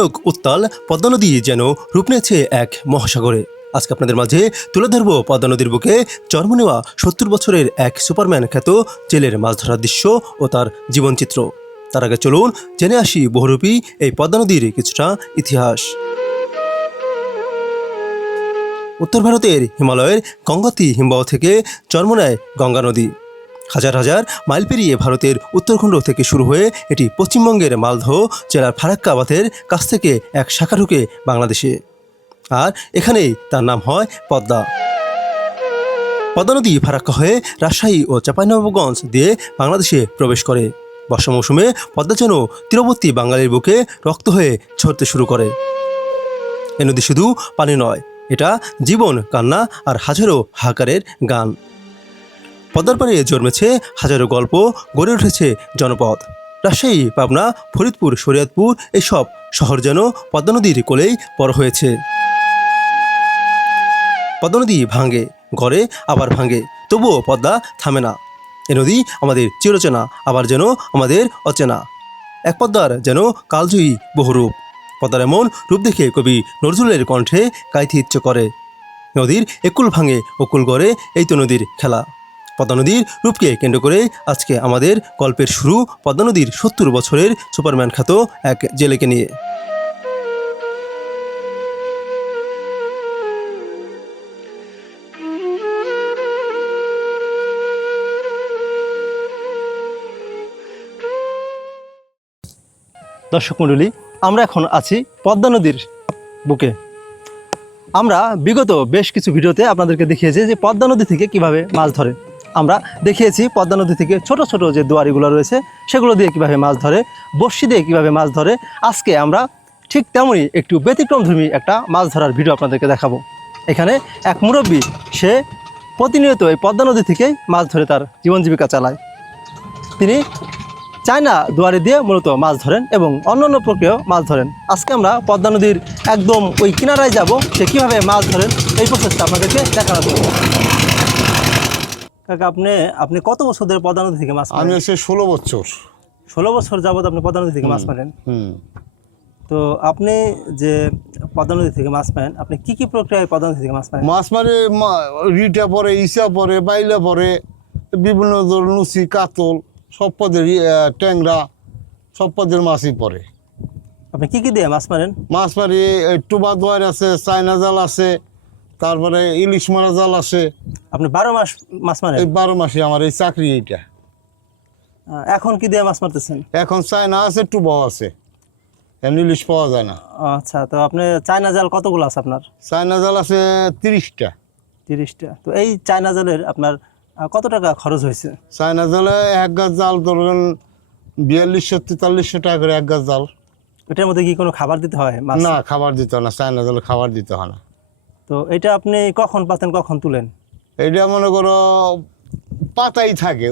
রসনায়ক উত্তাল পদ্মা নদী যেন রূপ নিয়েছে এক মহাসাগরে। আজকে আপনাদের মাঝে তুলে ধরব পদ্মা নদীর বুকে জন্ম নেওয়া সত্তর বছরের এক সুপারম্যান খ্যাত জেলের মাছ ধরার দৃশ্য ও তার জীবনচিত্র। তার আগে চলুন জেনে আসি বহুরূপী এই পদ্মা নদীর কিছুটা ইতিহাস। উত্তর ভারতের হিমালয়ের গঙ্গাতি হিমবাহ থেকে জন্ম নেয় গঙ্গা নদী। হাজার হাজার মাইল পেরিয়ে ভারতের উত্তরখণ্ড থেকে শুরু হয়ে এটি পশ্চিমবঙ্গের মালদহ জেলার ফারাক্কাবাদের কাছ থেকে এক শাখা ঢুকে বাংলাদেশে। আর এখানেই তার নাম হয় পদ্মা। পদ্মা নদী ফারাক্কা হয়ে রাজশাহী ও চাঁপাইনবাবগঞ্জ দিয়ে বাংলাদেশে প্রবেশ করে। বর্ষা মৌসুমে পদ্মা যেন তীরবর্তী বাঙালির বুকে রক্ত হয়ে ঝরতে শুরু করে। এ নদী শুধু পানি নয়, এটা জীবন, কান্না আর হাজারো হাকারের গান। পদ্মার পাড়ে জন্মেছে হাজারো গল্প গড়ে উঠেছে জনপদ। রাজশাহী, পাবনা, ফরিদপুর, শরীয়তপুর এইসব শহর যেন পদ্মা নদীর কোলেই বড় হয়েছে। পদ্মা নদী ভাঙে গড়ে আবার ভাঙে, তবুও পদ্মা থামে না। এ নদী আমাদের চিরচেনা, আবার যেন আমাদের অচেনা। এক পদ্মার যেন কালজয়ী বহুরূপ। পদ্মার এমন রূপ দেখে কবি নজরুলের কণ্ঠে গাইতে ইচ্ছে করে। নদীর একুল ভাঙে, অকুল গড়ে, এই তো নদীর খেলা। পদ্মা নদীর রূপকে কেন্দ্র করে আজকে আমাদের গল্পের শুরু পদ্মা নদীর সত্তর বছরের সুপারম্যান খ্যাত এক জেলেকে নিয়ে। দর্শক মণ্ডলী, আমরা এখন আছি পদ্মা নদীর বুকে। আমরা বিগত বেশ কিছু ভিডিওতে আপনাদেরকে দেখিয়েছি যে পদ্মা নদী থেকে কীভাবে মাছ ধরে। আমরা দেখিয়েছি পদ্মা নদী থেকে ছোট ছোট যে দুয়ারিগুলো রয়েছে, সেগুলো দিয়ে কীভাবে মাছ ধরে বর্ষি দিয়ে কীভাবে মাছ ধরে, আজকে আমরা ঠিক তেমনই একটু ব্যতিক্রমধর্মী একটা মাছ ধরার ভিডিও আপনাদেরকে দেখাবো। এখানে এক মুরব্বী, সে প্রতিনিয়ত এই পদ্মা নদী থেকেই মাছ ধরে তার জীবন জীবিকা চালায়। তিনি চায়না দুয়ারে দিয়ে মূলত মাছ ধরেন এবং অন্যান্য প্রক্রিয়াও মাছ ধরেন। আজকে আমরা পদ্মা নদীর একদম ওই কিনারায় যাব, সে কীভাবে মাছ ধরেন, এই প্রসেসটা আপনাদেরকে দেখানো কাকা আপনি আপনি কত বছর ধরে পদ্মা নদী থেকে মাছ আমি হচ্ছে ষোলো বছর। ষোলো বছর যাবত আপনি পদ্মা নদী থেকে মাছ মারেন? তো আপনি যে পদ্মা নদী থেকে মাছ পান আপনি কি কি প্রক্রিয়ায় পদ্মা নদী থেকে মাছ পান মাছ মারে রিটা পরে ইসা পরে বাইলা পরে বিভিন্ন ধরনের লুচি কাতল সব পদের ট্যাংরা সব পদের মাছই পরে। আপনি কি কি দিয়ে মাছ মারেন? মাছ মারি টুবা দোয়ার আছে চায়না জাল আছে তারপরে ইলিশ মারা জাল আছে আপনি বারো মাস মাছ মারেন? এই বারো মাসে আমার এই চাকরি এইটা। এখন কি দিয়ে মাছ মারতেছেন? এখন চায়না আছে টুবাও আছে। এখন ইলিশ পাওয়া যায় না। আচ্ছা তো আপনি চায়না জাল কতগুলো আছে আপনার? চায়না জাল আছে তিরিশটা। তিরিশটা। তো এই চায়না জালের আপনার কত টাকা খরচ হয়েছে? চায়না জালে এক গাছ জাল ধরুন বিয়াল্লিশশো তেতাল্লিশশো টাকা করে এক গাছ জাল। এটার মধ্যে কি কোনো খাবার দিতে হয় না খাবার দিতে হয় না চায়না জালে খাবার দিতে হয় না। তো এটা আপনি কখন পাতেন কখন তুলেন? এটা মনে করো পাতাই থাকে।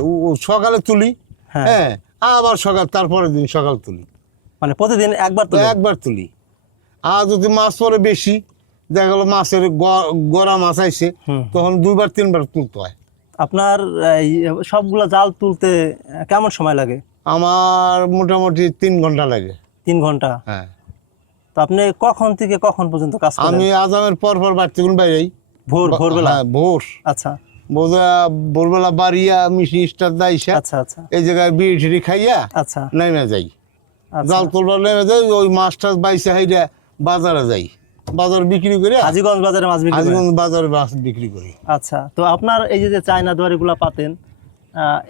সকালে তুলি হ্যাঁ। হ্যাঁ আবার সকাল তারপরের দিন সকাল তুলি। মানে প্রতিদিন একবার একবার তুলি। আর যদি মাছ পরে বেশি দেখা গেলো মাছের গড়া মাছ আইসে তখন দুইবার তিনবার তুলতে হয়। আপনার সবগুলো জাল তুলতে কেমন সময় লাগে? আমার মোটামুটি তিন ঘণ্টা লাগে। তিন ঘণ্টা? হ্যাঁ। তো আপনি কখন থেকে কখন পর্যন্ত কাজ আমি আজামের পর পর বাড়তে কোন বাইরেই ভোর ভোরবেলা? হ্যাঁ, ভোর। আচ্ছা। বোঝা ভোরবেলা বাড়িয়া মিষ্টি স্টার দাইসা আচ্ছা আচ্ছা। এই জায়গায় বিড়ি টিড়ি খাইয়া আচ্ছা। নেমে যাই। আচ্ছা। জাল তুলবার নেমে যাই ওই মাছ টাছ বাইসে হাইরা বাজারে যাই। বাজার বিক্রি করে হাজিগঞ্জ বাজারে মাছ বিক্রি হাজিগঞ্জ বাজারে মাছ বিক্রি করি। আচ্ছা তো আপনার এই যে চায়না দুয়ারিগুলো পাতেন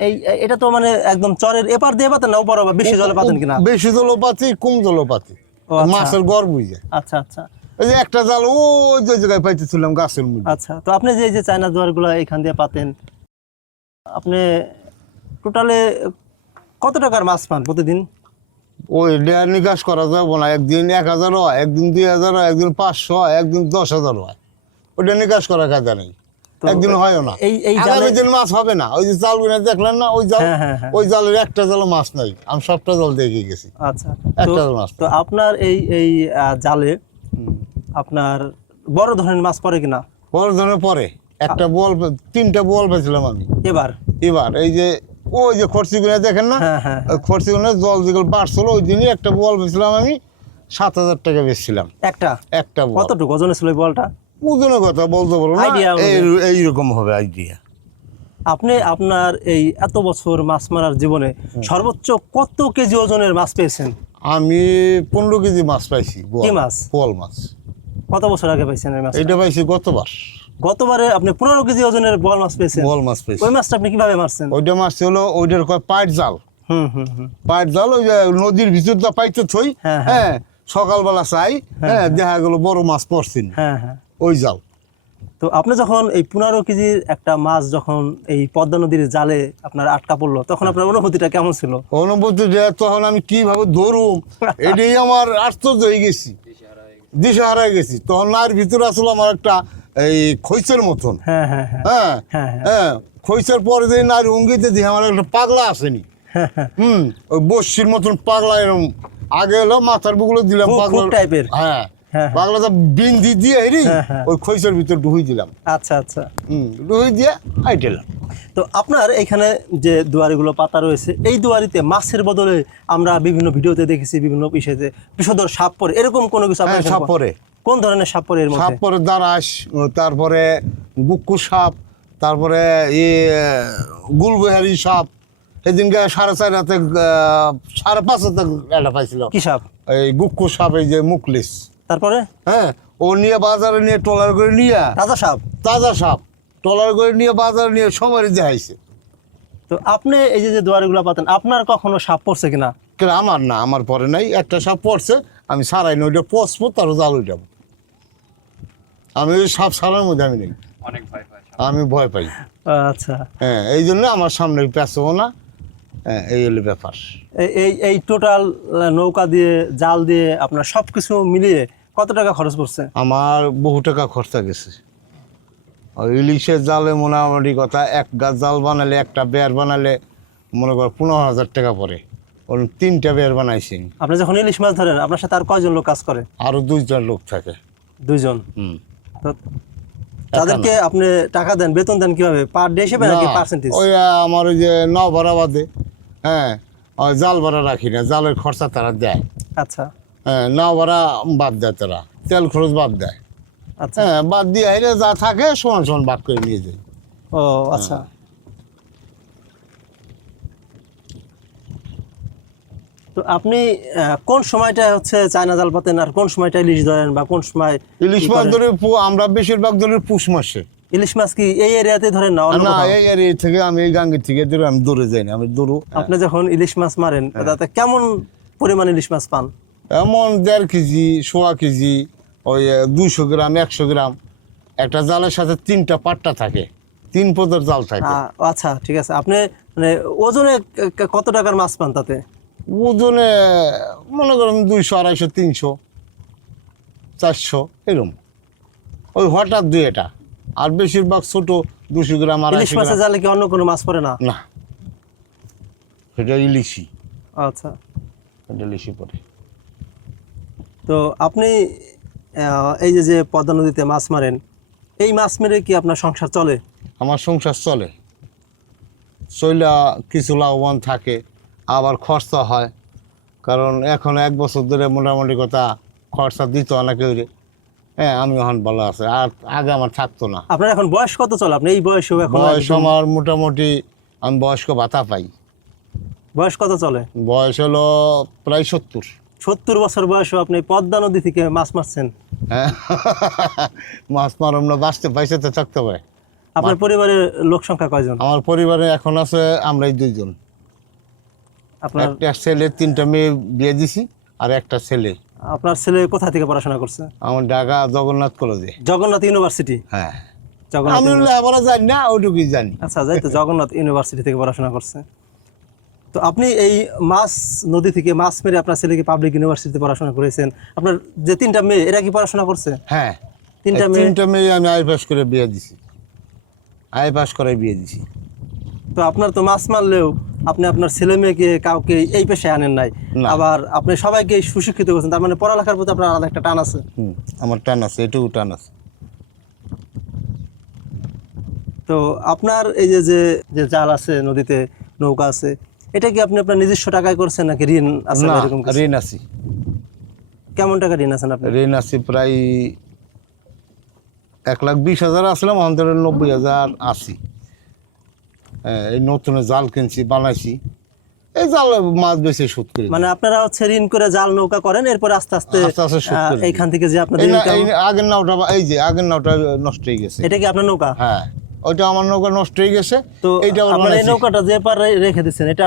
এই এটা তো মানে একদম চরের এপার দিয়ে পাতেন না ওপর বেশি জলে পাতেন কিনা? বেশি জলও পাতি কম জলও পাতি। আচ্ছা। মাছের গড় বুঝে আচ্ছা আচ্ছা। এই যে একটা জাল ওই যে জায়গায় পাইতেছিলাম গাছের মধ্যে। আচ্ছা তো আপনি যে এই যে চায়না দুয়ারগুলো এখান দিয়ে পাতেন আপনি টোটালে কত টাকার মাছ পান প্রতিদিন? ওই ডেয়া নিকাশ করা যাবে না একদিন এক হাজার হয় একদিন দুই হাজার হয় একদিন পাঁচশো হয় একদিন দশ হাজার হয়। ওটা নিকাশ করা কাজা নেই একদিন হয়ও না। এই এই আগামী জালে দিন মাছ হবে না ওই যে জাল গুনে দেখলেন না ওই জাল হ্যাঁ, হ্যাঁ, হ্যাঁ। ওই জালের একটা জালও মাছ নাই আমি সবটা জাল দেখে গেছি। আচ্ছা একটা তো- মাছ। তো আপনার এই এই আহ, জালে আপনার বড় ধরনের মাছ পড়ে কিনা? বড় ধরনের পরে একটা বল তিনটা বল পেয়েছিলাম আমি। এবার? এবার এই যে ওই যে খরচি গুনে দেখেন না? হ্যাঁ হ্যাঁ। ওই খরচি গুনে জল যেগুলো বাড়ছিল ওই দিনই একটা বল পেয়েছিলাম আমি সাত হাজার টাকা বেচছিলাম। একটা? একটা বল। কতটুকু ওজনে ছিল ওই বলটা? ওজনের কথা বলতে পারব না। এই- এইরকম হবে আইডিয়া আপনি আপনার এই এত বছর মাছ মারার জীবনে সর্বোচ্চ কত কেজি ওজনের মাছ পেয়েছেন? আমি পনেরো কেজি মাছ পাইছি মাছ? বোয়াল মাছ। কত বছর আগে পাইছেন এই মাছ এটা পাইছি গতবার। গতবারে আপনি পনেরো কেজি ওজনের বল মাছ পেয়েছেন। বোয়াল মাছ পাইছি ওই মাছটা আপনি কীভাবে মারছেন? ওইটা মাছ হলো ওইটার কয় পাইট জাল। হুম হুম হুম। পাইট জাল ওই নদীর ভিতর দা পাইতে থই হ্যাঁ, হ্যাঁ। হ্যাঁ সকালবেলা চাই হ্যাঁ দেখা গেল বড় মাছ পড়ছেন হ্যাঁ হ্যাঁ। ওই জাল। তো আপনি যখন এই পনেরো কেজির একটা মাছ যখন এই পদ্মা নদীর জালে আপনার আটকা পড়ল তখন আপনার অনুভূতিটা কেমন ছিল? অনুভূতি যে তখন আমি কীভাবে ধরুম এটাই আমার আশ্চর্য হয়ে গেছি। দিশা হারাই গেছি তখন নার ভিতরে আসলে আমার একটা এই খৈচের মতন হ্যাঁ হ্যাঁ হ্যাঁ হ্যাঁ হ্যাঁ, হ্যাঁ। খৈচের পরে যে নারী উঙ্গিতে দিয়ে আমার একটা পাগলা আসেনি। হুম ওই বস্যির মতন পাগলা এরকম আগে এলো মাথার বুকলো দিলাম পাগলা টাইপের। হ্যাঁ। পাগলাটা বিন্দি দিয়ে হেরি। ওই খৈচের ভিতর ডুই দিলাম আচ্ছা আচ্ছা হুম ডুই দিয়ে হাইটেলাম তো আপনার এখানে যে দুয়ারিগুলো পাতা রয়েছে এই দুয়ারিতে মাছের বদলে আমরা বিভিন্ন ভিডিওতে দেখেছি বিভিন্ন বিষয়তে বিষধর সাপ পরে এরকম কোনো কিছু আপনার হ্যাঁ, সাপ পরে। কোন ধরনের সাপ পরে এর সাপ পরে দারাস তারপরে গুক্কু সাপ তারপরে ই গুলবেহারি সাপ সেদিনকে সাড়ে চার আহ, সাড়ে পাঁচ হাতে একটা পাইছিল। কি সাপ? এই গুক্কু সাপ এই যে মুকলিস তারপরে? হ্যাঁ ও নিয়ে বাজারে নিয়ে ট্রলার করে নিয়ে রাজা সাপ? তাজা সাপ। ট্রলার করে নিয়ে বাজার নিয়ে সবারই দেখাইছে তো আপনি এই যে যে দুয়ারিগুলো পাতেন আপনার কখনো সাপ পড়ছে কিনা? কিন্তু আমার না আমার পরে নাই একটা সাপ পড়ছে আমি সারাই নই ওইটা পচবো তার জাল উঠাবো আমি ওই সাপ সারার মধ্যে আমি নেই। আমি ভয় পাই। আচ্ছা। হ্যাঁ এই জন্য আমার সামনে পেঁচবো না। হ্যাঁ এই হলো ব্যাপার। এই- এই এই টোটাল নৌকা দিয়ে জাল দিয়ে আপনার সব কিছু মিলিয়ে কত টাকা খরচ পড়ছে? আমার বহু টাকা খরচা গেছে। ইলিশের জালে মোটামুটি কথা এক গাছ জাল বানালে একটা বেয়ার বানালে মনে কর পনেরো হাজার টাকা পড়ে। ওর তিনটা বেয়ার বানাইছি আপনি যখন ইলিশ মাছ ধরেন আপনার সাথে আর কয়জন লোক কাজ করে? আরও দুইজন লোক থাকে। দুইজন? হুম। তো তাদেরকে আপনি টাকা দেন বেতন দেন কীভাবে? পার ডে হিসেবে নাকি পার্সেন্টেজ ওই আমার ওই যে ন ভাড়া বাদে হ্যাঁ জাল ভাড়া রাখি না জালের খরচা তারা দেয়। আচ্ছা। হ্যাঁ না ভাড়া বাদ দেয় তারা তেল খরচ বাদ দেয়। হ্যাঁ বাদ দিয়ে হেরে যা থাকে সমান সমান বাদ করে নিয়ে যায় ও আচ্ছা। তো আপনি কোন সময়টা হচ্ছে চায়না জাল পাতেন আর কোন সময়টা ইলিশ ধরেন বা কোন সময় ইলিশ মাছ ধরে আমরা বেশিরভাগ ধরে পুষ মাসে। ইলিশ মাছ কি এই এরিয়াতে ধরেন না না এই এরিয়া থেকে আমি এই গাঙ্গের থেকে ধরে আমি দৌড়ে যাই না আমি দৌড়ো আপনি যখন ইলিশ মাছ মারেন হ্যাঁ। তাতে কেমন পরিমাণ ইলিশ মাছ পান? এমন দেড় কেজি সোয়া কেজি ওই দুইশো গ্রাম একশো গ্রাম। একটা জালের সাথে তিনটা পাট্টা থাকে। তিন পদের জাল থাকে। আচ্ছা ঠিক আছে। আপনি মানে ওজনে কত টাকার মাছ পান তাতে? ওজনে মনে করেন দুইশো আড়াইশো তিনশো চারশো এরকম ওই হঠাৎ দুই এটা আর বেশিরভাগ ছোট দুশো গ্রাম আর ইলিশ মাছের জালে কি অন্য কোনো মাছ পড়ে না? না। এটা ইলিশি। আচ্ছা। এটা ইলিশি পরে তো আপনি এই যে যে পদ্মা নদীতে মাছ মারেন এই মাছ মেরে কি আপনার সংসার চলে? আমার সংসার চলে। চইলা কিছু লাভবান থাকে আবার খরচা হয়। কারণ এখন এক বছর ধরে মোটামুটি কথা খরচা দিত না কেউ রে। হ্যাঁ আমি এখন ভালো আছে আর আগে আমার থাকতো না। আপনার এখন বয়স কত চলে? আপনি এই বয়সেও এখন বয়স আমার মোটামুটি আমি বয়স্ক ভাতা পাই। বয়স কত চলে? বয়স হলো প্রায় সত্তর। সত্তর বছর বয়সেও আপনি পদ্মা নদী থেকে মাছ মারছেন। মাছ মার আমরা বাঁচতে পাইছে থাকতে পারে আপনার পরিবারের লোক সংখ্যা কয়জন? আমার পরিবারে এখন আছে আমরাই দুইজন। আপনার একটা ছেলে তিনটা মেয়ে বিয়ে দিছি আর একটা ছেলে। আপনার ছেলে কোথা থেকে পড়াশোনা করছে? আমার ঢাকা জগন্নাথ কলেজে। জগন্নাথ ইউনিভার্সিটি? হ্যাঁ। জগন্নাথ আমি জানি না ওইটুকুই জানি। আচ্ছা যাই তো জগন্নাথ ইউনিভার্সিটি থেকে পড়াশোনা করছে। তো আপনি এই মাছ নদী থেকে মাছ মেরে আপনার ছেলেকে পাবলিক ইউনিভার্সিটিতে পড়াশোনা করেছেন। আপনার যে তিনটা মেয়ে এরা কি পড়াশোনা করছে? হ্যাঁ। তিনটা মেয়ে তিনটা মেয়ে আমি আই পাস করে বিয়ে দিছি। আই পাস করে বিয়ে দিছি। তো আপনার তো মাছ মারলেও আপনি আপনার ছেলে মেয়েকে কাউকে এই পেশায় আনেন নাই। আবার আপনি সবাইকে সুশিক্ষিত করছেন তার মানে পড়ালেখার প্রতি আপনার আলাদা একটা টান আছে। হুম আমার টান আছে এটুকু টান আছে। তো আপনার এই যে যে জাল আছে নদীতে নৌকা আছে এটা কি আপনি আপনার নিজস্ব টাকায় করছেন নাকি ঋণ আছে না এরকম কিছু? ঋণ আছি। কেমন টাকা ঋণ আছেন আপনি ঋণ আছে প্রায় এক লাখ বিশ হাজার আসলাম আমাদের নব্বই হাজার আশি হ্যাঁ, এই নতুন জাল কিনছি বানাইছি। এই জাল মাছ বেশি সুদ করি। মানে আপনারা হচ্ছে ঋণ করে জাল নৌকা করেন এরপর আস্তে আস্তে। এইখান থেকে যে আপনাদের আগের নাওটা এই যে আগের নাওটা নষ্ট হয়ে গেছে। এটা কি আপনার নৌকা? হ্যাঁ। ওইটা আমার নৌকা নষ্ট হয়ে গেছে। তো এইটা আপনার এই। নৌকাটা যে পার রেখে দিচ্ছেন এটা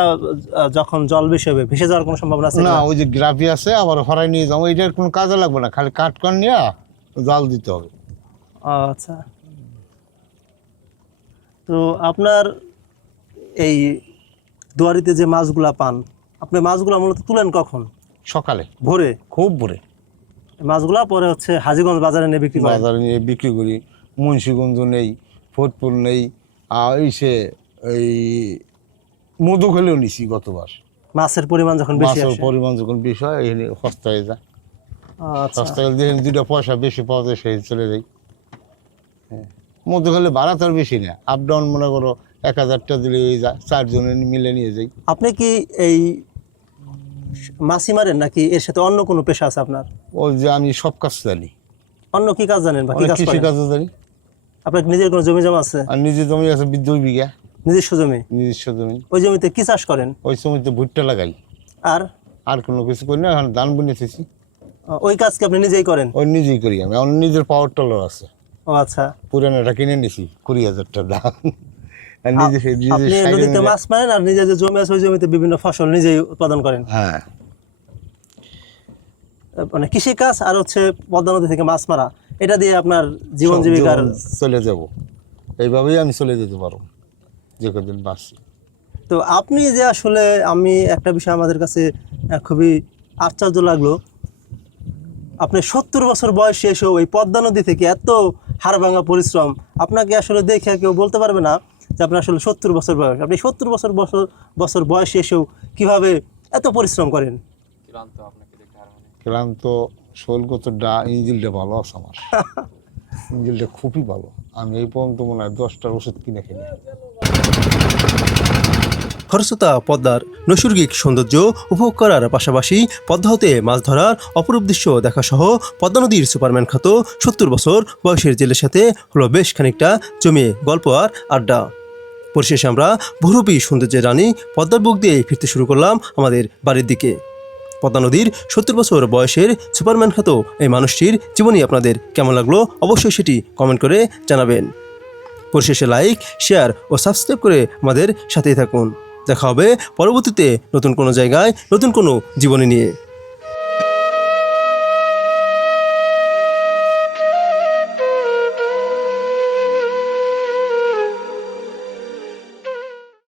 যখন জল বেশি হবে ভেসে যাওয়ার কোনো সম্ভাবনা আছে না ওই যে গ্রাফি আছে আবার হরাই নিয়ে যাব। এটার কোনো কাজে লাগবে না খালি কাট কর নিয়ে জাল দিতে হবে। আচ্ছা। তো আপনার এই দুয়ারিতে যে মাছগুলা পান আপনি মাছগুলা মূলত তুলেন কখন? সকালে। ভোরে? খুব ভোরে। মাছগুলা পরে হচ্ছে হাজিগঞ্জ বাজারে নিয়ে বিক্রি বাজারে নিয়ে বিক্রি করি মুন্সিগঞ্জ নেই ফোরপুর নেই। আর এই সে এই মধু খেলেও নিছি গতবার। মাছের পরিমাণ যখন বেশি মাছের পরিমাণ যখন বেশি হয় এই সস্তা হয়ে যায়। আচ্ছা। সস্তা হলে দেখেন দুটা পয়সা বেশি পাওয়া যায় সেই চলে যাই হ্যাঁ। মধু খেলে ভাড়া তো আর বেশি না। আপ ডাউন মনে করো এক হাজারটা দিলে ওই যায় চারজনে মিলে নিয়ে যাই। আপনি কি এই মাছি মারেন নাকি এর সাথে অন্য কোনো পেশা আছে আপনার? ওই যে আমি সব কাজ জানি। অন্য কি কাজ জানেন বা কি অনেক কাজ কৃষি কাজও জানি। আপনার নিজের কোনো জমি জমা আছে? আর নিজে জমি আছে দুই বিঘা। নিজস্ব জমি? নিজস্ব জমি। ওই জমিতে কি চাষ করেন? ওই জমিতে ভুট্টা লাগাই। আর? আর কোনো কিছু করি না এখন ধান বুনেছি ওই কাজ কি আপনি নিজেই করেন? ওই নিজেই করি আমি। আমার নিজের পাওয়ার টলার আছে। ও আচ্ছা। পুরানোটা কিনে নিছি কুড়ি হাজার টাকা দাম আর নিজে নিজে মাছ মারেন আর নিজের যে জমি আছে ওই জমিতে বিভিন্ন ফসল নিজেই উৎপাদন করেন? হ্যাঁ। মানে কৃষি কাজ আর হচ্ছে পদ্মা নদী থেকে মাছ মারা এটা দিয়ে আপনার জীবন জীবিকার চলে যাব। এইভাবেই আমি চলে যেতে পারব যে কদিন বাঁচি। তো আপনি যে আসলে আমি একটা বিষয় আমাদের কাছে খুবই আশ্চর্য লাগল। আপনি সত্তর বছর বয়সে এসেও এই পদ্মা নদী থেকে এত হাড়ভাঙা পরিশ্রম আপনাকে আসলে দেখে কেউ বলতে পারবে না যে আপনার আসলে সত্তর বছর বয়স। আপনি সত্তর বছর বছর বছর বয়সে এসেও কীভাবে এত পরিশ্রম করেন? ক্লান্ত শোলগত ডা ইঞ্জিলটা ভালো আছে আমার। ইঞ্জিলটা খুবই ভালো। আমি এই পর্যন্ত মনে হয় দশটার ওষুধ কিনে খেলি খরস্রোতা পদ্মার নৈসর্গিক সৌন্দর্য উপভোগ করার পাশাপাশি পদ্মা হতে মাছ ধরার অপরূপ দৃশ্য দেখাসহ পদ্মা নদীর সুপারম্যান খ্যাত সত্তর বছর বয়সের জেলের সাথে হলো বেশ খানিকটা জমিয়ে গল্প আর আড্ডা। পরিশেষে আমরা ভৈরবী সৌন্দর্যের রানী পদ্মার বুক দিয়ে ফিরতে শুরু করলাম আমাদের বাড়ির দিকে। পদ্মা নদীর সত্তর বছর বয়সের সুপারম্যান খ্যাত এই মানুষটির জীবনী আপনাদের কেমন লাগল অবশ্যই সেটি কমেন্ট করে জানাবেন। পরিশেষে লাইক, শেয়ার ও সাবস্ক্রাইব করে আমাদের সাথেই থাকুন। দেখা হবে পরবর্তীতে নতুন কোনো জায়গায়, নতুন কোনো জীবনী নিয়ে।